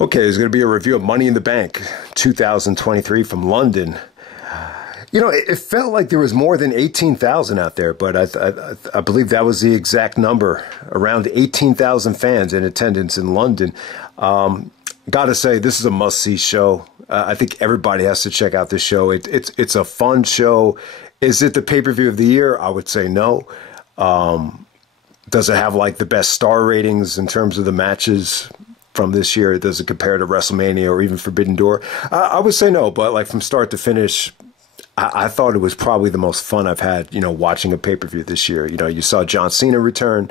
Okay, there's going to be a review of Money in the Bank 2023 from London. You know, it felt like there was more than 18,000 out there, but I believe that was the exact number, around 18,000 fans in attendance in London. Got to say, this is a must-see show. I think everybody has to check out this show. It's a fun show. Is it the pay-per-view of the year? I would say no. Does it have like the best star ratings in terms of the matches from this year? Does it compare to WrestleMania or even Forbidden Door? I would say no, but like from start to finish, I thought it was probably the most fun I've had, you know, watching a pay-per-view this year. You know, you saw John Cena return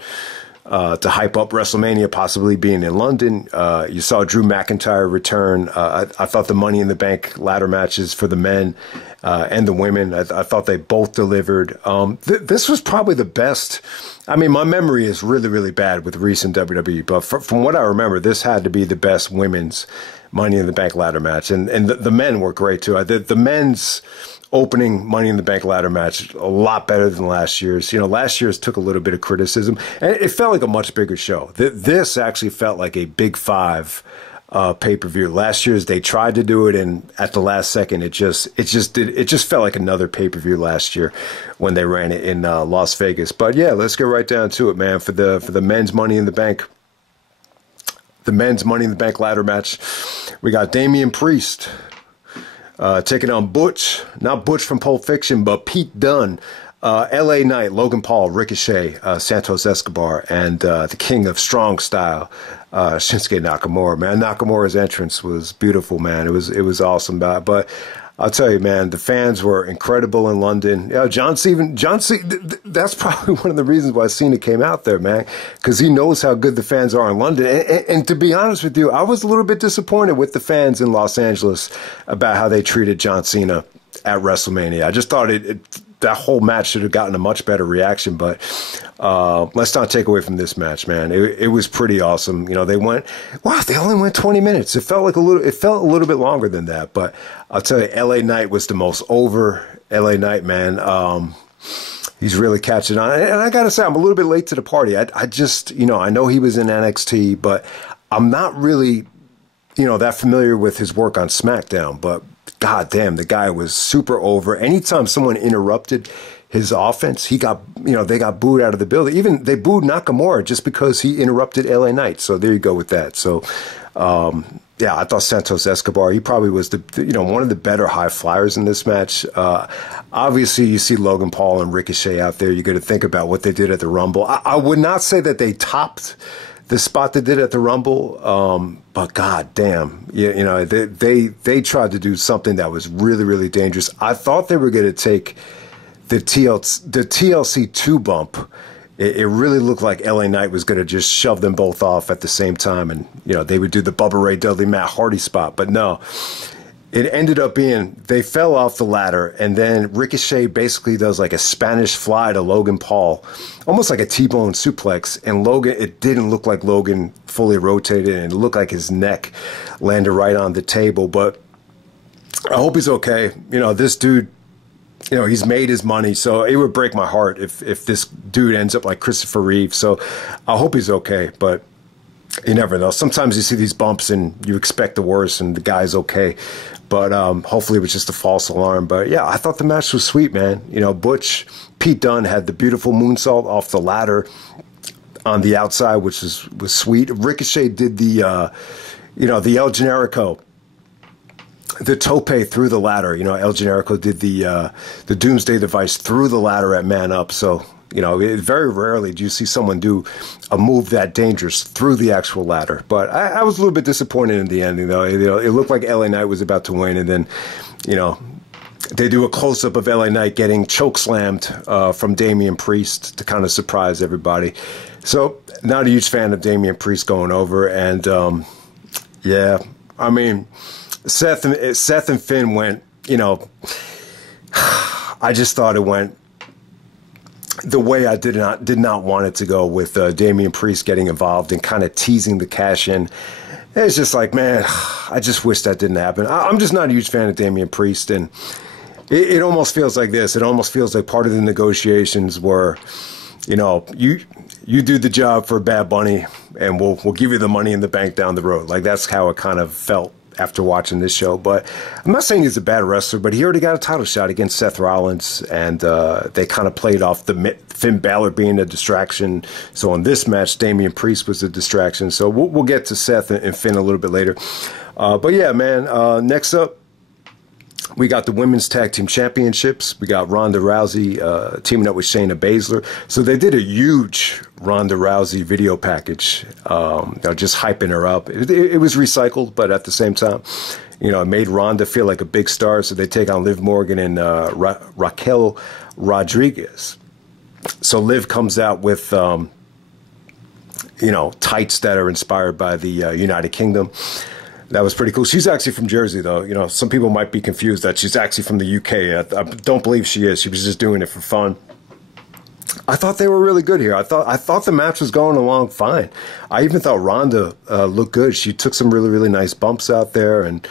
to hype up WrestleMania possibly being in London. You saw Drew McIntyre return. I thought the Money in the Bank ladder matches for the men and the women, I thought they both delivered. This was probably the best. I mean, my memory is really, really bad with recent WWE, but from what I remember, this had to be the best women's Money in the Bank ladder match. And the men were great, too. The men's opening Money in the Bank ladder match a lot better than last year's. You know, last year's took a little bit of criticism, and it felt like a much bigger show. This actually felt like a Big Five pay-per-view. Last year's they tried to do it, and at the last second, it just felt like another pay-per-view last year when they ran it in Las Vegas. But yeah, let's get right down to it, man. For the men's Money in the Bank. The men's Money in the Bank ladder match, we got Damian Priest taking on Butch, not Butch from Pulp Fiction, but Pete Dunne, LA Knight, Logan Paul, Ricochet, Santos Escobar, and the king of strong style, Shinsuke Nakamura. Man, Nakamura's entrance was beautiful, man. It was awesome. But I'll tell you, man, the fans were incredible in London. Yeah, John Cena, that's probably one of the reasons why Cena came out there, man, because he knows how good the fans are in London. And to be honest with you, I was a little bit disappointed with the fans in Los Angeles about how they treated John Cena at WrestleMania. I just thought that whole match should have gotten a much better reaction, but let's not take away from this match, man. It was pretty awesome. You know, they only went 20 minutes. It felt a little bit longer than that, but I'll tell you, LA Knight was the most over. LA Knight, man. He's really catching on. And I got to say, I'm a little bit late to the party. I just, you know, I know he was in NXT, but I'm not really, you know, that familiar with his work on SmackDown, but God damn, the guy was super over. Anytime someone interrupted his offense, they got booed out of the building. Even they booed Nakamura just because he interrupted LA Knight. So there you go with that. So, yeah, I thought Santos Escobar, he probably was one of the better high flyers in this match. Obviously, you see Logan Paul and Ricochet out there. You got to think about what they did at the Rumble. I would not say that they topped the spot they did at the Rumble, but god damn, you know, they tried to do something that was really, really dangerous. I thought they were going to take the TLC 2 bump. It really looked like LA Knight was going to just shove them both off at the same time, and you know, they would do the Bubba Ray Dudley Matt Hardy spot, but no. It ended up being, they fell off the ladder, and then Ricochet basically does like a Spanish fly to Logan Paul, almost like a T-bone suplex, and Logan, it didn't look like Logan fully rotated, and it looked like his neck landed right on the table, but I hope he's okay. You know, this dude, you know, he's made his money, so it would break my heart if this dude ends up like Christopher Reeve, so I hope he's okay, but you never know. Sometimes you see these bumps and you expect the worst and the guy's okay. But hopefully it was just a false alarm. But yeah, I thought the match was sweet, man. You know, Pete Dunne had the beautiful moonsault off the ladder on the outside, which was sweet. Ricochet did the El Generico, the tope through the ladder. You know, El Generico did the Doomsday Device through the ladder at Man Up. So, you know, very rarely do you see someone do a move that dangerous through the actual ladder. But I was a little bit disappointed in the ending, though. You know, it looked like LA Knight was about to win, and then, you know, they do a close-up of LA Knight getting chokeslammed from Damian Priest to kind of surprise everybody. So, not a huge fan of Damian Priest going over. And, yeah, I mean, Seth and Finn went, you know, I just thought it went the way I did not want it to go, with Damian Priest getting involved and kind of teasing the cash in. It's just like, man, I just wish that didn't happen. I'm just not a huge fan of Damian Priest, and it almost feels like this. It almost feels like part of the negotiations were, you know, you do the job for Bad Bunny, and we'll give you the money in the bank down the road. Like, that's how it kind of felt after watching this show. But I'm not saying he's a bad wrestler, but he already got a title shot against Seth Rollins, and they kind of played off the Finn Balor being a distraction. So in this match, Damian Priest was a distraction. So we'll get to Seth and Finn a little bit later. But yeah, man, next up, we got the Women's Tag Team Championships. We got Ronda Rousey teaming up with Shayna Baszler. So they did a huge Ronda Rousey video package, just hyping her up. It was recycled, but at the same time, it made Ronda feel like a big star. So they take on Liv Morgan and Raquel Rodriguez. So Liv comes out with, tights that are inspired by the United Kingdom. That was pretty cool. She's actually from Jersey, though. Some people might be confused that she's actually from the UK. I don't believe she is. She was just doing it for fun. I thought they were really good here. I thought the match was going along fine. I even thought Ronda looked good. She took some really, really nice bumps out there, and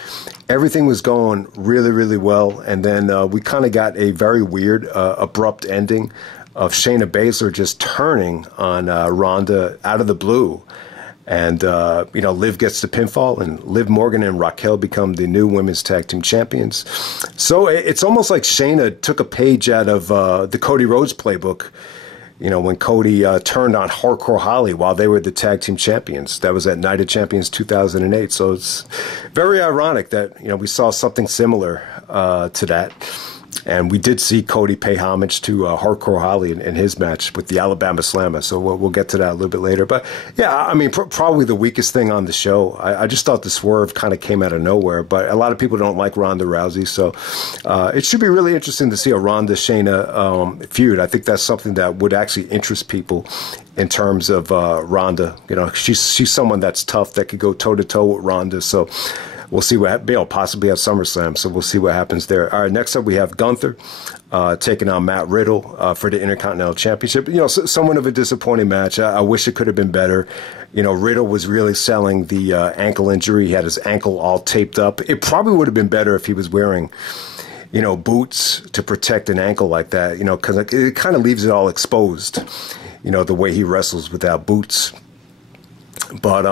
everything was going really, really well. And then we kind of got a very weird, abrupt ending of Shayna Baszler just turning on Ronda out of the blue. And, Liv gets the pinfall, and Liv Morgan and Raquel become the new Women's Tag Team Champions. So it's almost like Shayna took a page out of the Cody Rhodes playbook, when Cody turned on Hardcore Holly while they were the Tag Team Champions. That was at Night of Champions 2008. So it's very ironic that, we saw something similar to that. And we did see Cody pay homage to Hardcore Holly in his match with the Alabama Slammer. So we'll get to that a little bit later. But yeah, I mean, probably the weakest thing on the show. I just thought the swerve kind of came out of nowhere. But a lot of people don't like Ronda Rousey. So it should be really interesting to see a Ronda-Shayna feud. I think that's something that would actually interest people in terms of Ronda. She's someone that's tough, that could go toe-to-toe with Ronda. So we'll see what, possibly at SummerSlam, so we'll see what happens there. All right, next up we have Gunther taking on Matt Riddle for the Intercontinental Championship. Somewhat of a disappointing match. I wish it could have been better. Riddle was really selling the ankle injury. He had his ankle all taped up. It probably would have been better if he was wearing, boots to protect an ankle like that, because it kind of leaves it all exposed, the way he wrestles without boots. But,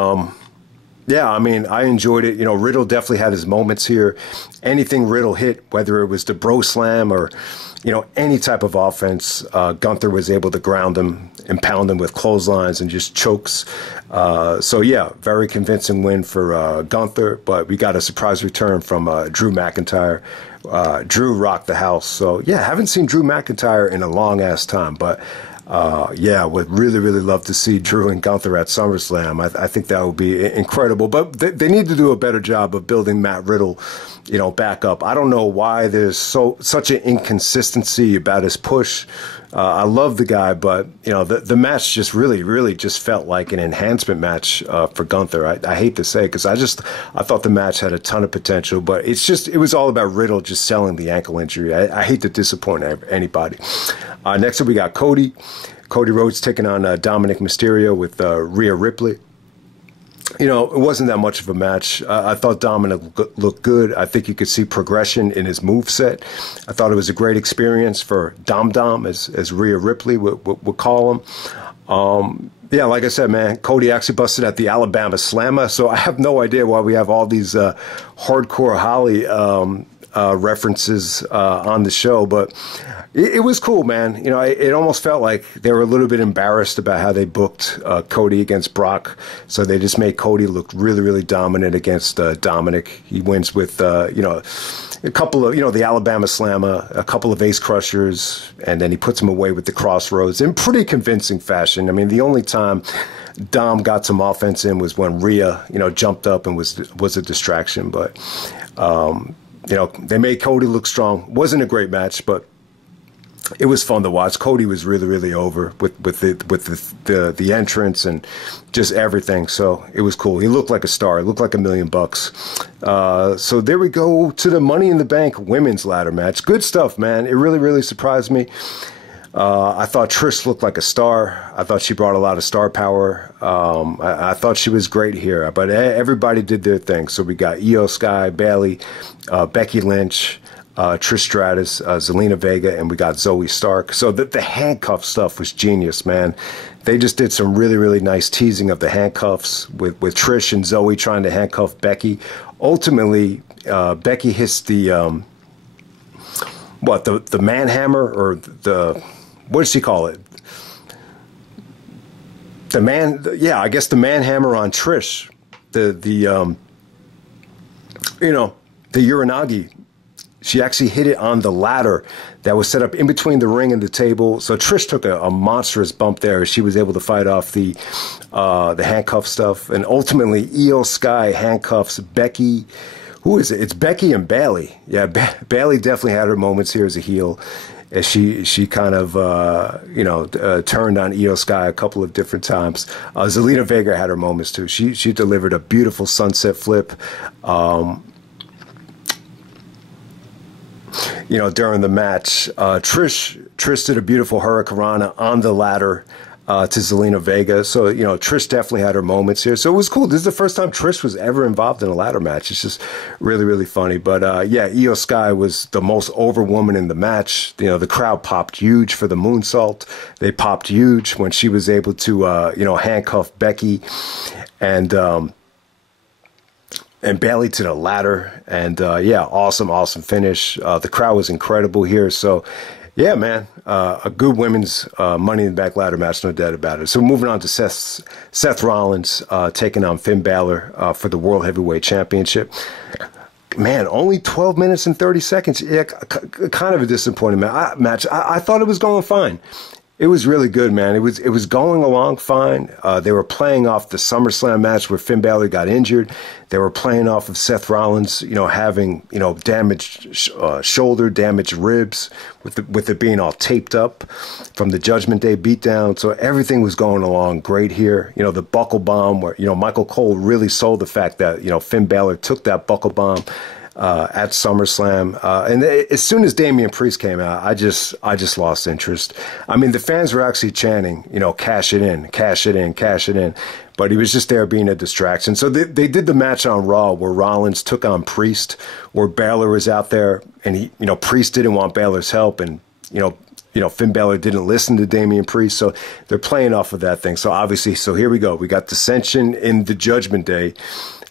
yeah, I mean, I enjoyed it. Riddle definitely had his moments here. Anything Riddle hit, whether it was the bro slam or, any type of offense, Gunther was able to ground him and pound him with clotheslines and just chokes. So, yeah, very convincing win for Gunther. But we got a surprise return from Drew McIntyre. Drew rocked the house. So, yeah, haven't seen Drew McIntyre in a long-ass time. But yeah, would really, really love to see Drew and Gunther at SummerSlam. I think that would be incredible. But they need to do a better job of building Matt Riddle, back up. I don't know why there's such an inconsistency about his push. I love the guy, but the match just really just felt like an enhancement match for Gunther. I hate to say it, because I thought the match had a ton of potential, but it was all about Riddle just selling the ankle injury. I hate to disappoint anybody. Next up we got Cody Rhodes taking on Dominik Mysterio with Rhea Ripley. It wasn't that much of a match. I thought Dominik looked good. I think you could see progression in his moveset. I thought it was a great experience for Dom, as Rhea Ripley would call him. Yeah, like I said, man, Cody actually busted at the Alabama Slammer, so I have no idea why we have all these Hardcore Holly references on the show, but it was cool, man. It almost felt like they were a little bit embarrassed about how they booked Cody against Brock, so they just made Cody look really, really dominant against Dominik. He wins with, a couple of, the Alabama Slammer, a couple of Ace Crushers, and then he puts him away with the Crossroads in pretty convincing fashion. I mean, the only time Dom got some offense in was when Rhea, jumped up and was a distraction, but they made Cody look strong. Wasn't a great match, but it was fun to watch. Cody was really, really over with the entrance and just everything. So it was cool. He looked like a star. He looked like $1 million. So there we go to the Money in the Bank women's ladder match. Good stuff, man. It really, really surprised me. I thought Trish looked like a star. I thought she brought a lot of star power. I thought she was great here, but everybody did their thing. So we got Io Sky, Bayley, Becky Lynch, Trish Stratus, Zelina Vega, and we got Zoey Stark. So the handcuff stuff was genius, man. They just did some really, really nice teasing of the handcuffs with Trish and Zoey trying to handcuff Becky. Ultimately, Becky hits the, the man hammer, or what does she call it? I guess the man hammer on Trish. The Uranagi. She actually hit it on the ladder that was set up in between the ring and the table. So Trish took a monstrous bump there. She was able to fight off the handcuff stuff. And ultimately, Io Sky handcuffs Becky. Who is it? It's Becky and Bayley. Yeah, Bayley definitely had her moments here as a heel. As she kind of, turned on Io Sky a couple of different times. Zelina Vega had her moments, too. She delivered a beautiful sunset flip. During the match, Trish did a beautiful hurricanrana on the ladder to Zelina Vega. So, Trish definitely had her moments here. So it was cool. This is the first time Trish was ever involved in a ladder match. It's just really, really funny. But, Io Sky was the most over woman in the match. The crowd popped huge for the moonsault. They popped huge when she was able to, handcuff Becky and Bayley to the ladder. And, awesome finish. The crowd was incredible here. So, yeah, man, a good women's Money in the Bank ladder match, no doubt about it. So moving on to Seth Rollins taking on Finn Baszler for the World Heavyweight Championship. Man, only 12 minutes and 30 seconds. Yeah, kind of a disappointing match. I thought it was going fine. It was really good, man. It was going along fine. They were playing off the SummerSlam match where Finn Bálor got injured. They were playing off of Seth Rollins, having damaged shoulder, damaged ribs, with it being all taped up from the Judgment Day beatdown. So everything was going along great here. The buckle bomb, where Michael Cole really sold the fact that Finn Bálor took that buckle bomb at SummerSlam, and as soon as Damian Priest came out, I just lost interest. I mean, the fans were actually chanting, cash it in, cash it in, cash it in, but he was just there being a distraction. So they did the match on Raw where Rollins took on Priest, where Bálor was out there, and he, Priest didn't want Bálor's help, and Finn Bálor didn't listen to Damian Priest, so they're playing off of that thing. So obviously, here we go. We got dissension in the Judgment Day,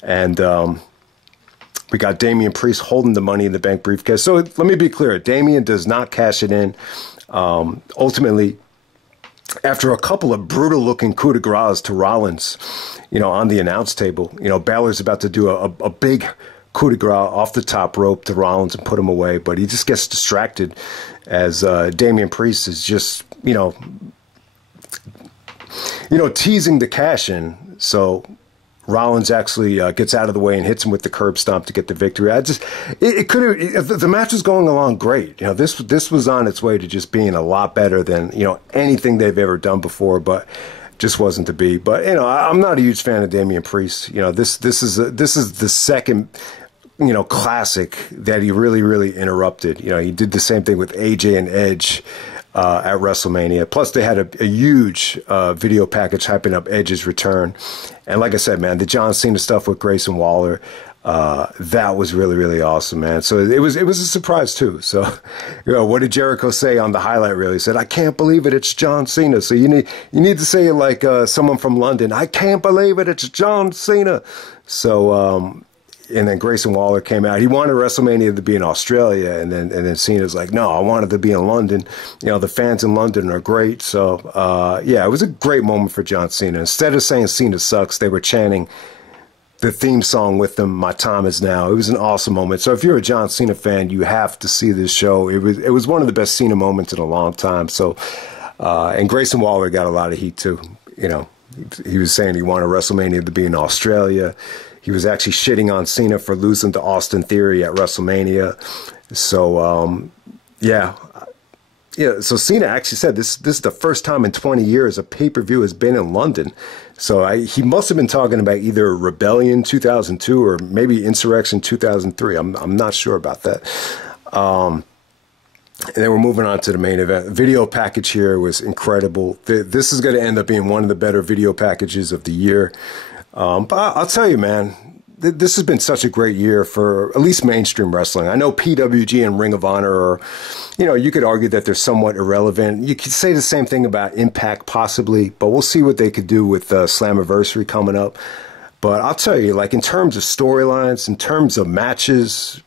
and we got Damian Priest holding the Money in the Bank briefcase. So let me be clear. Damian does not cash it in. Ultimately, after a couple of brutal-looking coup de grace to Rollins, on the announce table, Balor's about to do a big coup de grace off the top rope to Rollins and put him away, but he just gets distracted as Damian Priest is just, teasing the cash in. So Rollins actually gets out of the way and hits him with the curb stomp to get the victory. The match was going along great. This was on its way to just being a lot better than, anything they've ever done before, but just wasn't to be. But, I'm not a huge fan of Damian Priest. This is the second, classic that he really, really interrupted. He did the same thing with AJ and Edge at WrestleMania. Plus, they had a huge video package hyping up Edge's return. And like I said, man, the John Cena stuff with Grayson Waller, that was really, really awesome, man. So it was a surprise, too. So, what did Jericho say on the highlight reel? He said, "I can't believe it, it's John Cena." So you need to say it like someone from London. "I can't believe it, it's John Cena." So, and then Grayson Waller came out. He wanted WrestleMania to be in Australia, and then Cena's like, "No, I wanted to be in London. The fans in London are great." So, it was a great moment for John Cena. Instead of saying Cena sucks, they were chanting the theme song with them, "My Time Is Now." It was an awesome moment. So if you're a John Cena fan, you have to see this show. It was one of the best Cena moments in a long time. So, and Grayson Waller got a lot of heat too. He was saying he wanted WrestleMania to be in Australia. He was actually shitting on Cena for losing to Austin Theory at WrestleMania. So, so Cena actually said this is the first time in 20 years a pay-per-view has been in London. So he must have been talking about either Rebellion 2002 or maybe Insurrection 2003. I'm not sure about that. And then we're moving on to the main event. The video package here was incredible. This is going to end up being one of the better video packages of the year. But I'll tell you, man, this has been such a great year for at least mainstream wrestling. I know PWG and Ring of Honor are, you could argue that they're somewhat irrelevant. You could say the same thing about Impact possibly, but we'll see what they could do with Slammiversary coming up. But I'll tell you, like in terms of storylines, in terms of matches,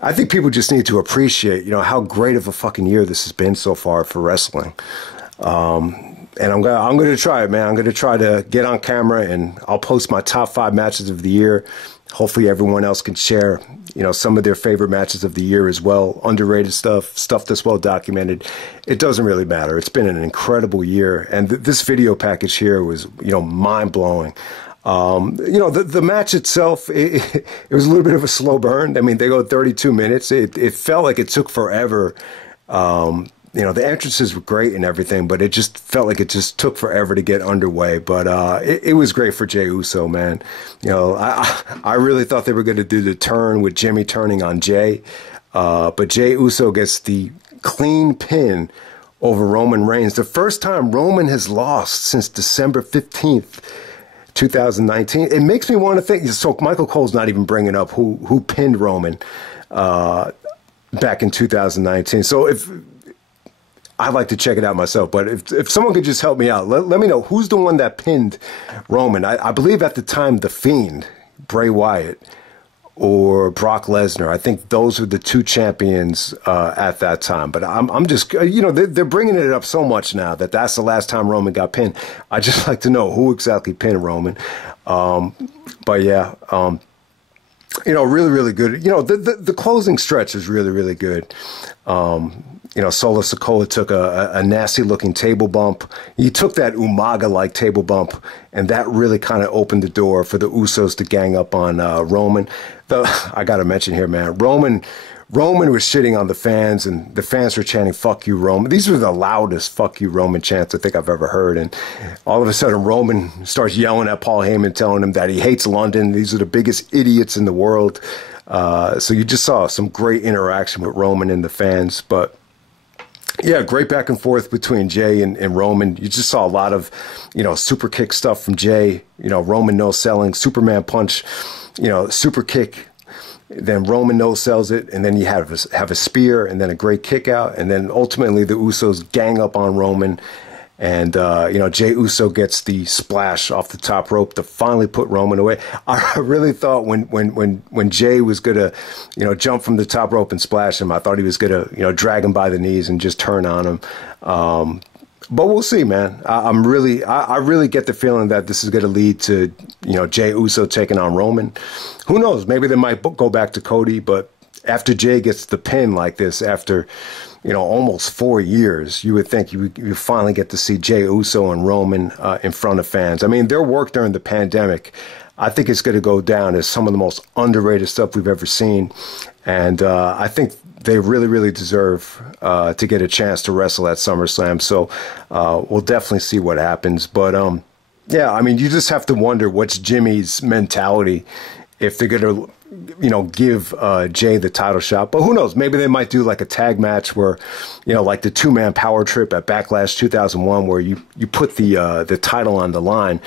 I think people just need to appreciate, how great of a fucking year this has been so far for wrestling. And I'm going to try it, man. I'm going to try to get on camera and I'll post my top 5 matches of the year. Hopefully everyone else can share, some of their favorite matches of the year as well. Underrated stuff that's well documented. It doesn't really matter. It's been an incredible year. And this video package here was, mind blowing. The match itself, it was a little bit of a slow burn. I mean, they go 32 minutes. It felt like it took forever. The entrances were great and everything, but it just felt like it just took forever to get underway. But it was great for Jey Uso, man. I really thought they were going to do the turn with Jimmy turning on Jey. But Jey Uso gets the clean pin over Roman Reigns. The first time Roman has lost since December 15th. 2019. It makes me want to think. So Michael Cole's not even bringing up who pinned Roman back in 2019. So I'd like to check it out myself, but if someone could just help me out, let me know who's the one that pinned Roman. I believe at the time The Fiend, Bray Wyatt, or Brock Lesnar. I think those were the 2 champions at that time. But I'm just, they're bringing it up so much now that's the last time Roman got pinned. I just like to know who exactly pinned Roman. But yeah, really, really good. The closing stretch is really, really good. Solo Sikoa took a nasty looking table bump. He took that Umaga-like table bump, and that really kind of opened the door for the Usos to gang up on Roman. I got to mention here, man, Roman was shitting on the fans, and the fans were chanting, "Fuck you, Roman." These were the loudest "Fuck you, Roman" chants I think I've ever heard. And all of a sudden, Roman starts yelling at Paul Heyman, telling him that he hates London. These are the biggest idiots in the world. So you just saw some great interaction with Roman and the fans. But yeah, great back and forth between Jey and Roman. You just saw a lot of, super kick stuff from Jey. Roman no-selling, Superman punch, super kick. Then Roman no-sells it, and then you have a spear, and then a great kick out, and then ultimately the Usos gang up on Roman. And, Jey Uso gets the splash off the top rope to finally put Roman away. I really thought when Jey was going to, jump from the top rope and splash him, I thought he was going to, drag him by the knees and just turn on him. But we'll see, man. I really get the feeling that this is going to lead to, Jey Uso taking on Roman. Who knows? Maybe they might go back to Cody, but after Jey gets the pin like this, after almost 4 years, you would think you finally get to see Jey Uso and Roman in front of fans. I mean, their work during the pandemic, I think it's going to go down as some of the most underrated stuff we've ever seen. And I think they really, really deserve to get a chance to wrestle at SummerSlam. So we'll definitely see what happens. But yeah, I mean, you just have to wonder what's Jimmy's mentality if they're going to give Jey the title shot. But who knows? Maybe they might do like a tag match where, like the 2-man power trip at Backlash 2001, where you put the title on the line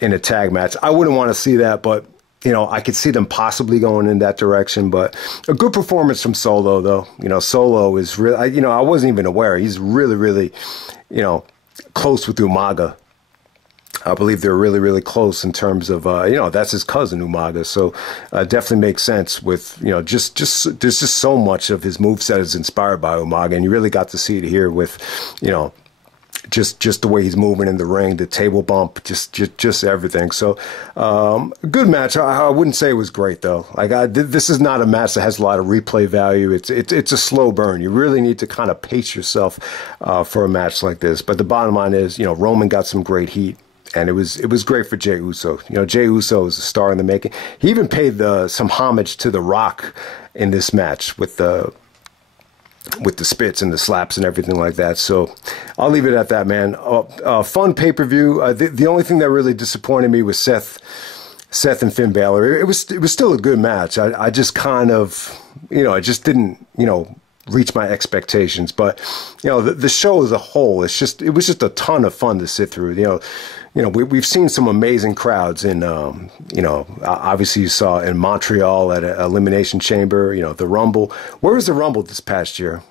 in a tag match. I wouldn't want to see that, but, I could see them possibly going in that direction. But a good performance from Solo, though. Solo is really, I wasn't even aware. He's really, really, close with Umaga. I believe they're really, really close in terms of, that's his cousin Umaga. So definitely makes sense with, just there's just so much of his moveset is inspired by Umaga. And you really got to see it here with, just the way he's moving in the ring, the table bump, just everything. So good match. I wouldn't say it was great, though. This is not a match that has a lot of replay value. It's a slow burn. You really need to kind of pace yourself for a match like this. But the bottom line is, Roman got some great heat. And it was great for Jey Uso. Jey Uso is a star in the making. He even paid some homage to The Rock in this match with the spits and the slaps and everything like that. So I'll leave it at that, man. Fun pay-per-view. The only thing that really disappointed me was Seth and Finn Balor. It was still a good match. I just kind of, it just didn't, reach my expectations. But the show as a whole, it was just a ton of fun to sit through. you know, we've seen some amazing crowds in, you know, obviously you saw in Montreal at Elimination Chamber, you know, the Rumble. Where was the Rumble this past year?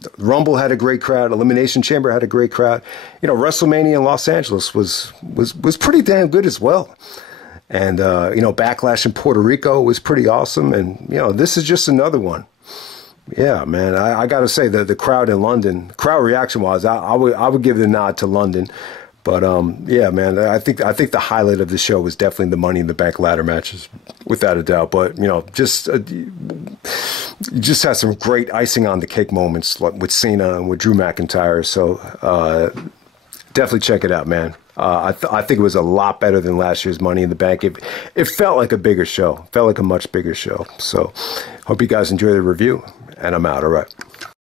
The Rumble had a great crowd. Elimination Chamber had a great crowd. You know, WrestleMania in Los Angeles was pretty damn good as well. And, you know, Backlash in Puerto Rico was pretty awesome. And, you know, this is just another one. Yeah, man, I got to say that the crowd in London, crowd reaction-wise, I would give the nod to London. But, yeah, man, I think the highlight of the show was definitely the Money in the Bank ladder matches, without a doubt. But, you know, just had some great icing on the cake moments with Cena and with Drew McIntyre. So definitely check it out, man. I think it was a lot better than last year's Money in the Bank. It felt like a bigger show, felt like a much bigger show. So hope you guys enjoy the review, and I'm out. All right.